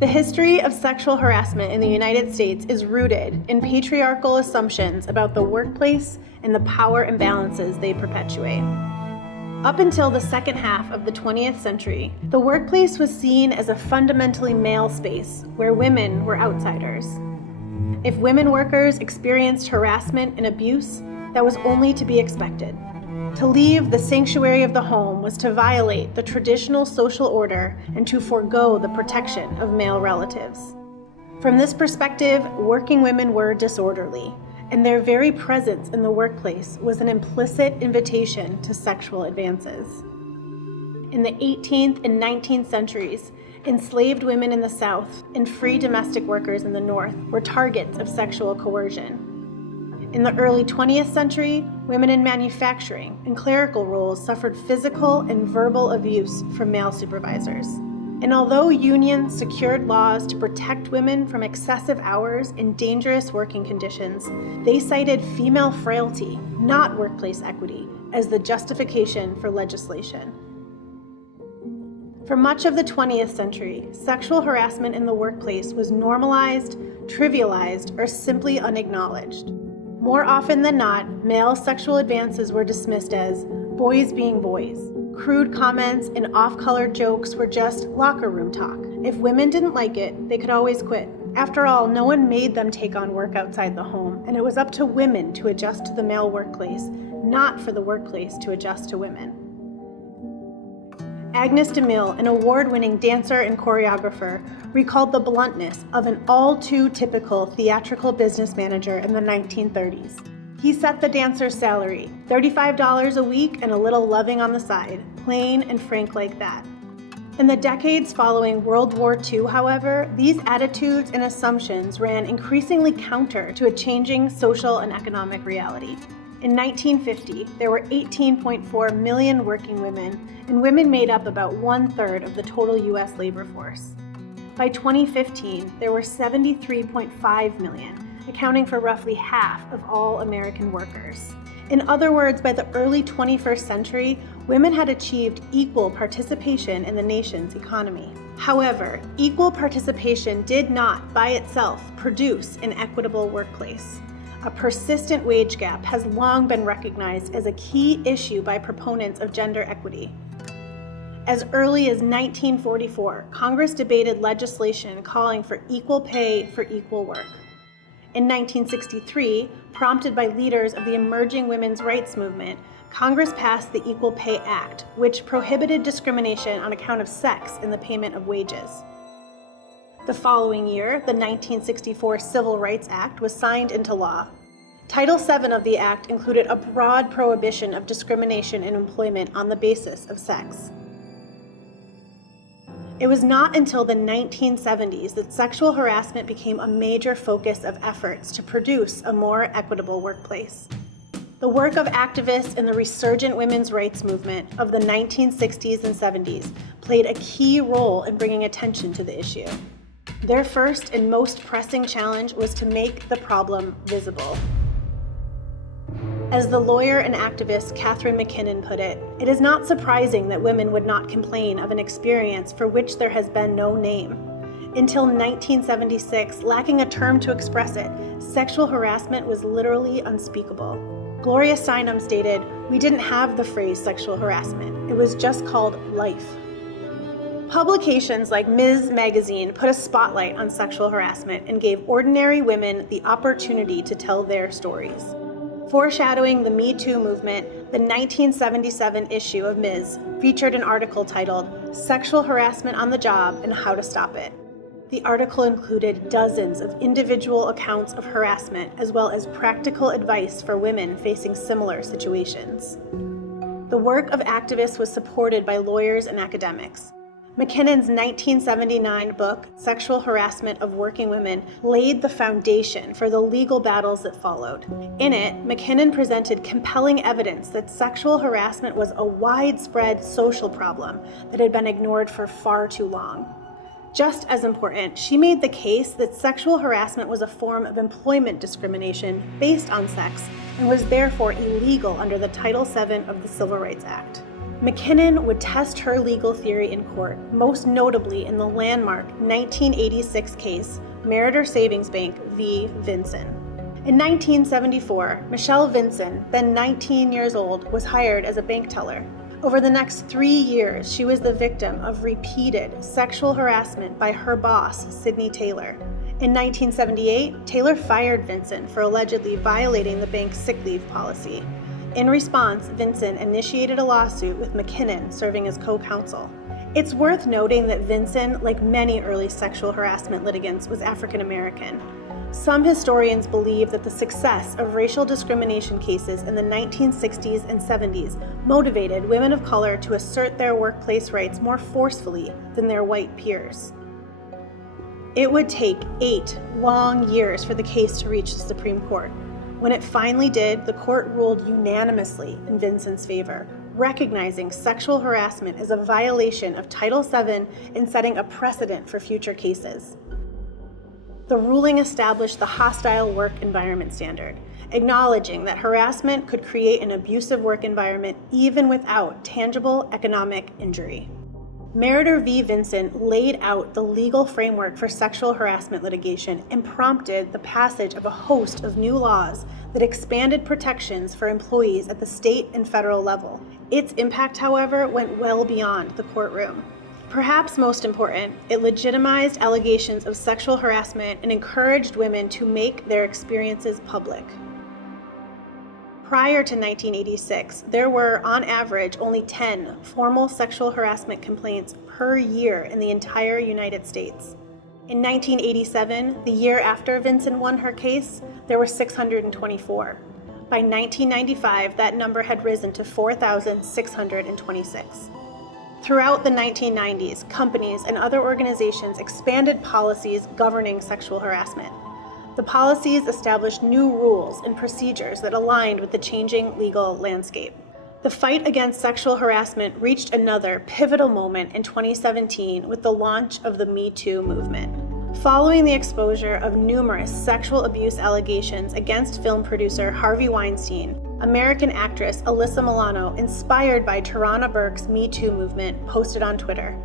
The history of sexual harassment in the United States is rooted in patriarchal assumptions about the workplace and the power imbalances they perpetuate. Up until the second half of the 20th century, the workplace was seen as a fundamentally male space where women were outsiders. If women workers experienced harassment and abuse, that was only to be expected. To leave the sanctuary of the home was to violate the traditional social order and to forego the protection of male relatives. From this perspective, working women were disorderly, and their very presence in the workplace was an implicit invitation to sexual advances. In the 18th and 19th centuries, enslaved women in the South and free domestic workers in the North were targets of sexual coercion. In the early 20th century, women in manufacturing and clerical roles suffered physical and verbal abuse from male supervisors. And although unions secured laws to protect women from excessive hours and dangerous working conditions, they cited female frailty, not workplace equity, as the justification for legislation. For much of the 20th century, sexual harassment in the workplace was normalized, trivialized, or simply unacknowledged. More often than not, male sexual advances were dismissed as boys being boys. Crude comments and off-color jokes were just locker room talk. If women didn't like it, they could always quit. After all, no one made them take on work outside the home, and it was up to women to adjust to the male workplace, not for the workplace to adjust to women. Agnes DeMille, an award-winning dancer and choreographer, recalled the bluntness of an all-too-typical theatrical business manager in the 1930s. He set the dancer's salary, $35 a week and a little loving on the side, plain and frank like that. In the decades following World War II, however, these attitudes and assumptions ran increasingly counter to a changing social and economic reality. In 1950, there were 18.4 million working women, and women made up about 1/3 of the total U.S. labor force. By 2015, there were 73.5 million, accounting for roughly half of all American workers. In other words, by the early 21st century, women had achieved equal participation in the nation's economy. However, equal participation did not, by itself, produce an equitable workplace. A persistent wage gap has long been recognized as a key issue by proponents of gender equity. As early as 1944, Congress debated legislation calling for equal pay for equal work. In 1963, prompted by leaders of the emerging women's rights movement, Congress passed the Equal Pay Act, which prohibited discrimination on account of sex in the payment of wages. The following year, the 1964 Civil Rights Act was signed into law. Title VII of the Act included a broad prohibition of discrimination in employment on the basis of sex. It was not until the 1970s that sexual harassment became a major focus of efforts to produce a more equitable workplace. The work of activists in the resurgent women's rights movement of the 1960s and 70s played a key role in bringing attention to the issue. Their first and most pressing challenge was to make the problem visible. As the lawyer and activist Catherine McKinnon put it, it is not surprising that women would not complain of an experience for which there has been no name. Until 1976, lacking a term to express it, sexual harassment was literally unspeakable. Gloria Steinem stated, "We didn't have the phrase sexual harassment. It was just called life." Publications like Ms. Magazine put a spotlight on sexual harassment and gave ordinary women the opportunity to tell their stories. Foreshadowing the Me Too movement, the 1977 issue of Ms. featured an article titled "Sexual Harassment on the Job and How to Stop It." The article included dozens of individual accounts of harassment as well as practical advice for women facing similar situations. The work of activists was supported by lawyers and academics. McKinnon's 1979 book, Sexual Harassment of Working Women, laid the foundation for the legal battles that followed. In it, McKinnon presented compelling evidence that sexual harassment was a widespread social problem that had been ignored for far too long. Just as important, she made the case that sexual harassment was a form of employment discrimination based on sex and was therefore illegal under the Title VII of the Civil Rights Act. McKinnon would test her legal theory in court, most notably in the landmark 1986 case, Meritor Savings Bank v. Vinson. In 1974, Michelle Vinson, then 19 years old, was hired as a bank teller. Over the next 3 years, she was the victim of repeated sexual harassment by her boss, Sidney Taylor. In 1978, Taylor fired Vinson for allegedly violating the bank's sick leave policy. In response, Vinson initiated a lawsuit with McKinnon serving as co-counsel. It's worth noting that Vinson, like many early sexual harassment litigants, was African American. Some historians believe that the success of racial discrimination cases in the 1960s and 70s motivated women of color to assert their workplace rights more forcefully than their white peers. It would take 8 long years for the case to reach the Supreme Court. When it finally did, the court ruled unanimously in Vinson's favor, recognizing sexual harassment as a violation of Title VII and setting a precedent for future cases. The ruling established the hostile work environment standard, acknowledging that harassment could create an abusive work environment even without tangible economic injury. Meritor v. Vinson laid out the legal framework for sexual harassment litigation and prompted the passage of a host of new laws that expanded protections for employees at the state and federal level. Its impact, however, went well beyond the courtroom. Perhaps most important, it legitimized allegations of sexual harassment and encouraged women to make their experiences public. Prior to 1986, there were, on average, only 10 formal sexual harassment complaints per year in the entire United States. In 1987, the year after Vinson won her case, there were 624. By 1995, that number had risen to 4,626. Throughout the 1990s, companies and other organizations expanded policies governing sexual harassment. The policies established new rules and procedures that aligned with the changing legal landscape. The fight against sexual harassment reached another pivotal moment in 2017 with the launch of the Me Too movement. Following the exposure of numerous sexual abuse allegations against film producer Harvey Weinstein, American actress Alyssa Milano, inspired by Tarana Burke's Me Too movement, posted on Twitter,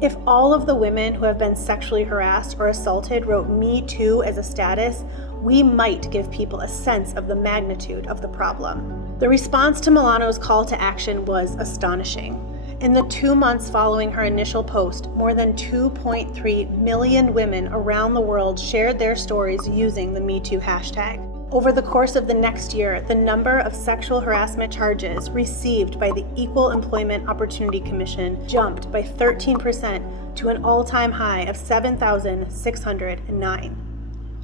"If all of the women who have been sexually harassed or assaulted wrote Me Too as a status, we might give people a sense of the magnitude of the problem." The response to Milano's call to action was astonishing. In the 2 months following her initial post, more than 2.3 million women around the world shared their stories using the Me Too hashtag. Over the course of the next year, the number of sexual harassment charges received by the Equal Employment Opportunity Commission jumped by 13% to an all-time high of 7,609.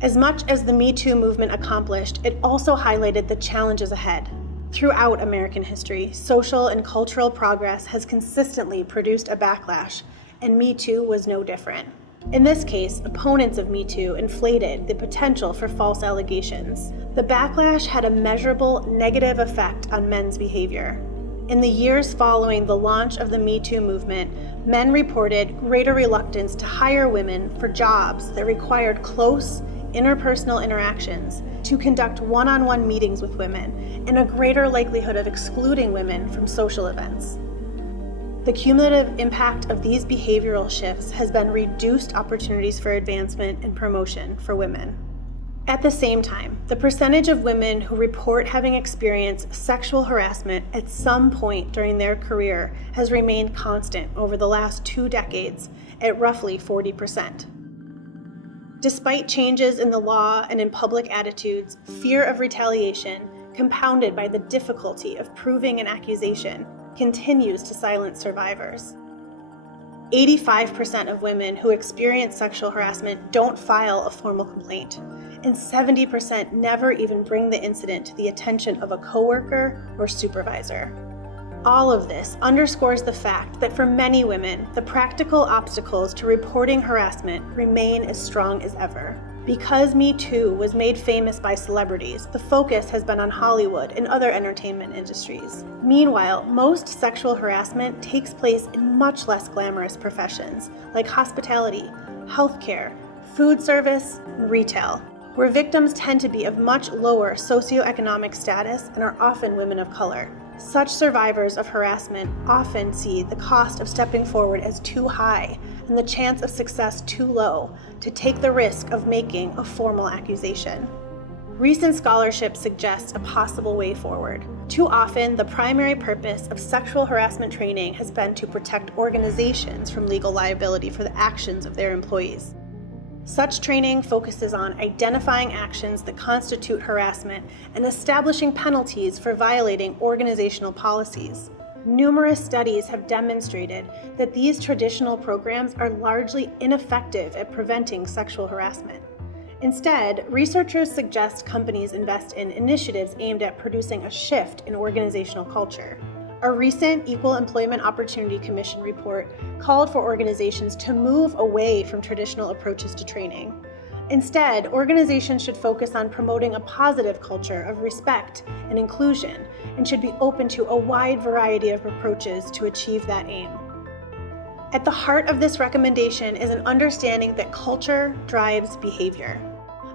As much as the Me Too movement accomplished, it also highlighted the challenges ahead. Throughout American history, social and cultural progress has consistently produced a backlash, and Me Too was no different. In this case, opponents of Me Too inflated the potential for false allegations. The backlash had a measurable negative effect on men's behavior. In the years following the launch of the Me Too movement, men reported greater reluctance to hire women for jobs that required close, interpersonal interactions, to conduct one-on-one meetings with women, and a greater likelihood of excluding women from social events. The cumulative impact of these behavioral shifts has been reduced opportunities for advancement and promotion for women. At the same time, the percentage of women who report having experienced sexual harassment at some point during their career has remained constant over the last 2 decades at roughly 40%. Despite changes in the law and in public attitudes, fear of retaliation, compounded by the difficulty of proving an accusation, continues to silence survivors. 85% of women who experience sexual harassment don't file a formal complaint, and 70% never even bring the incident to the attention of a coworker or supervisor. All of this underscores the fact that for many women, the practical obstacles to reporting harassment remain as strong as ever. Because Me Too was made famous by celebrities, the focus has been on Hollywood and other entertainment industries. Meanwhile, most sexual harassment takes place in much less glamorous professions like hospitality, healthcare, food service, and retail, where victims tend to be of much lower socioeconomic status and are often women of color. Such survivors of harassment often see the cost of stepping forward as too high and the chance of success too low to take the risk of making a formal accusation. Recent scholarship suggests a possible way forward. Too often, the primary purpose of sexual harassment training has been to protect organizations from legal liability for the actions of their employees. Such training focuses on identifying actions that constitute harassment and establishing penalties for violating organizational policies. Numerous studies have demonstrated that these traditional programs are largely ineffective at preventing sexual harassment. Instead, researchers suggest companies invest in initiatives aimed at producing a shift in organizational culture. A recent Equal Employment Opportunity Commission report called for organizations to move away from traditional approaches to training. Instead, organizations should focus on promoting a positive culture of respect and inclusion and should be open to a wide variety of approaches to achieve that aim. At the heart of this recommendation is an understanding that culture drives behavior.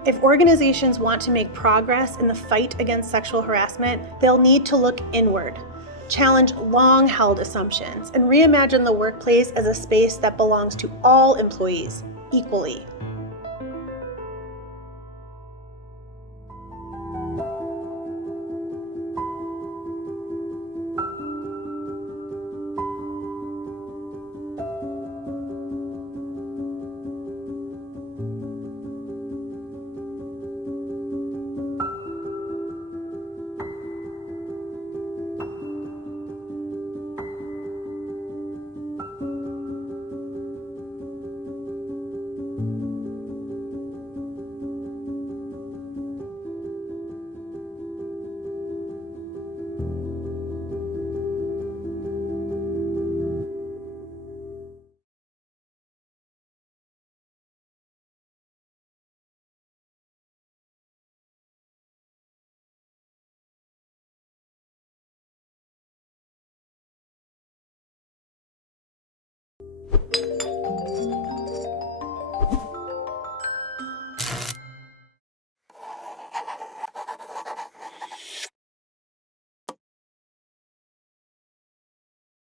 If organizations want to make progress in the fight against sexual harassment, they'll need to look inward, challenge long-held assumptions, and reimagine the workplace as a space that belongs to all employees equally.